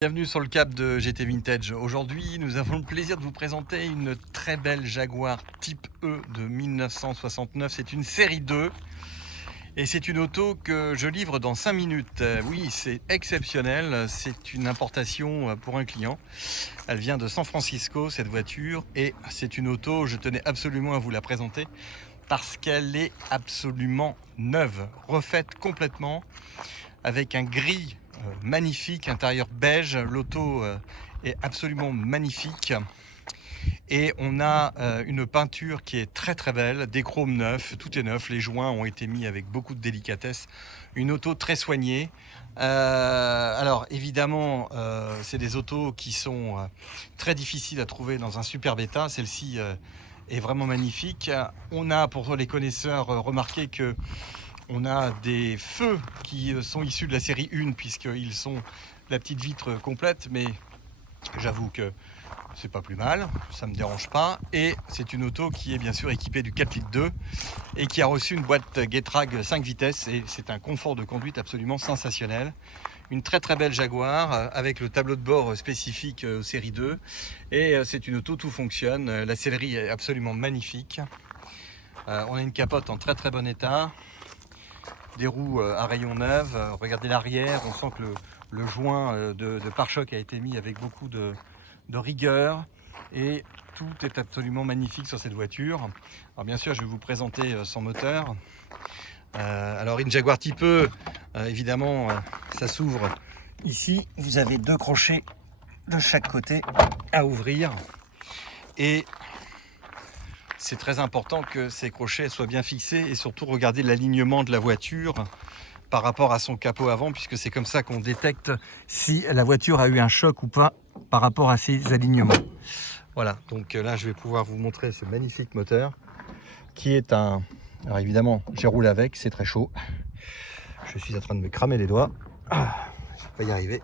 Bienvenue sur le cap de GT Vintage. Aujourd'hui, nous avons le plaisir de vous présenter une très belle Jaguar Type E de 1969. C'est une série 2 et c'est une auto que je livre dans 5 minutes. Oui, c'est exceptionnel. C'est une importation pour un client. Elle vient de San Francisco, cette voiture, et c'est une auto, je tenais absolument à vous la présenter parce qu'elle est absolument neuve, refaite complètement avec un gris magnifique, intérieur beige. L'auto est absolument magnifique et on a une peinture qui est très très belle, des chromes neufs, tout est neuf, les joints ont été mis avec beaucoup de délicatesse, une auto très soignée. Alors évidemment c'est des autos qui sont très difficiles à trouver dans un superbe état. Celle-ci est vraiment magnifique. On a, pour les connaisseurs, remarqué que on a des feux qui sont issus de la série 1 puisqu'ils sont la petite vitre complète, mais j'avoue que c'est pas plus mal, ça me dérange pas. Et c'est une auto qui est bien sûr équipée du 4 litres 2 et qui a reçu une boîte Getrag 5 vitesses et c'est un confort de conduite absolument sensationnel. Une très très belle Jaguar avec le tableau de bord spécifique aux séries 2 et c'est une auto, tout fonctionne, la sellerie est absolument magnifique. On a une capote en très très bon état, des roues à rayons neufs. Regardez l'arrière, on sent que le joint de pare-choc a été mis avec beaucoup de rigueur et tout est absolument magnifique sur cette voiture. Alors bien sûr, je vais vous présenter son moteur. Alors une Jaguar Type E, évidemment, ça s'ouvre ici. Vous avez deux crochets de chaque côté à ouvrir et c'est très important que ces crochets soient bien fixés et surtout regarder l'alignement de la voiture par rapport à son capot avant, puisque c'est comme ça qu'on détecte si la voiture a eu un choc ou pas par rapport à ses alignements. Voilà, donc là je vais pouvoir vous montrer ce magnifique moteur qui est un... Alors évidemment, j'ai roulé avec, c'est très chaud. Je suis en train de me cramer les doigts. Je ne vais pas y arriver.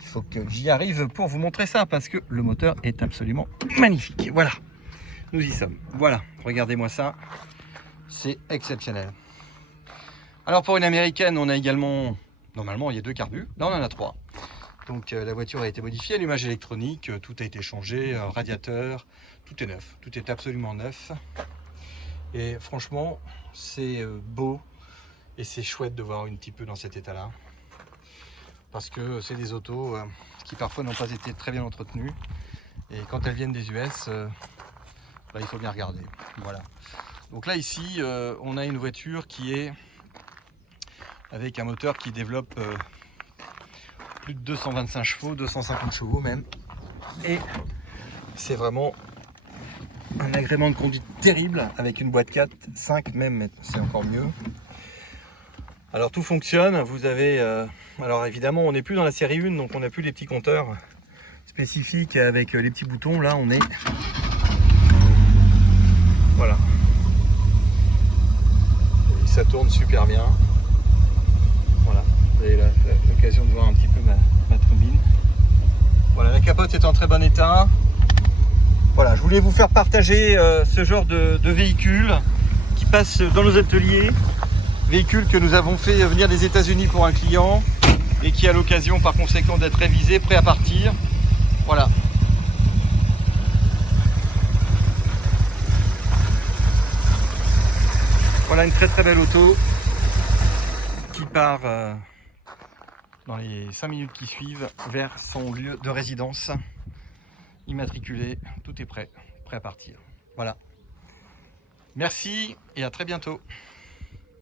Il faut que j'y arrive pour vous montrer ça parce que le moteur est absolument magnifique. Voilà. Nous y sommes. Voilà, regardez-moi ça. C'est exceptionnel. Alors pour une américaine, on a également, normalement il y a deux carbus, là on en a trois. Donc la voiture a été modifiée, allumage électronique, tout a été changé, radiateur, tout est neuf, tout est absolument neuf. Et franchement, c'est beau et c'est chouette de voir une Type E dans cet état-là. Parce que c'est des autos qui parfois n'ont pas été très bien entretenues. Et quand elles viennent des US, il faut bien regarder. Voilà. Donc là ici on a une voiture qui est avec un moteur qui développe plus de 225 chevaux, 250 chevaux même, et c'est vraiment un agrément de conduite terrible avec une boîte 4, 5 même, c'est encore mieux. Alors tout fonctionne, vous avez alors évidemment on n'est plus dans la série 1, donc on n'a plus les petits compteurs spécifiques avec les petits boutons. Là on est... Voilà. Et ça tourne super bien. Voilà, vous avez l'occasion de voir un petit peu ma turbine. Voilà, la capote est en très bon état. Voilà, je voulais vous faire partager ce genre de véhicule qui passe dans nos ateliers. Véhicule que nous avons fait venir des États-Unis pour un client et qui a l'occasion par conséquent d'être révisé, prêt à partir. Voilà. Voilà une très très belle auto qui part dans les 5 minutes qui suivent vers son lieu de résidence. Immatriculé, tout est prêt à partir. Voilà. Merci et à très bientôt.